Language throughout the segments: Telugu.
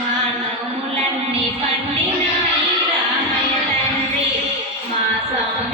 మానవులన్నీ పండినాయి రామయ్య తండ్రి. మా స్వామి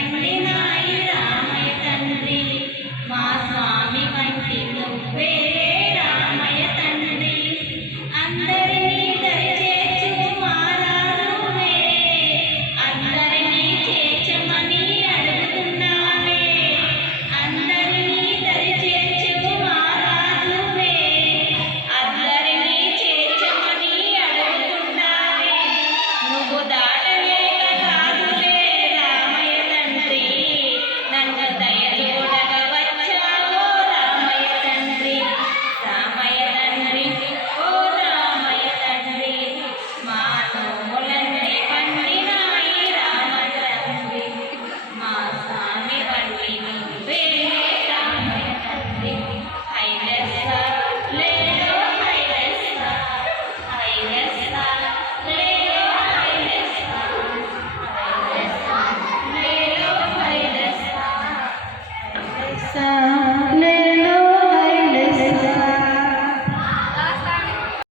Thank you. 嗯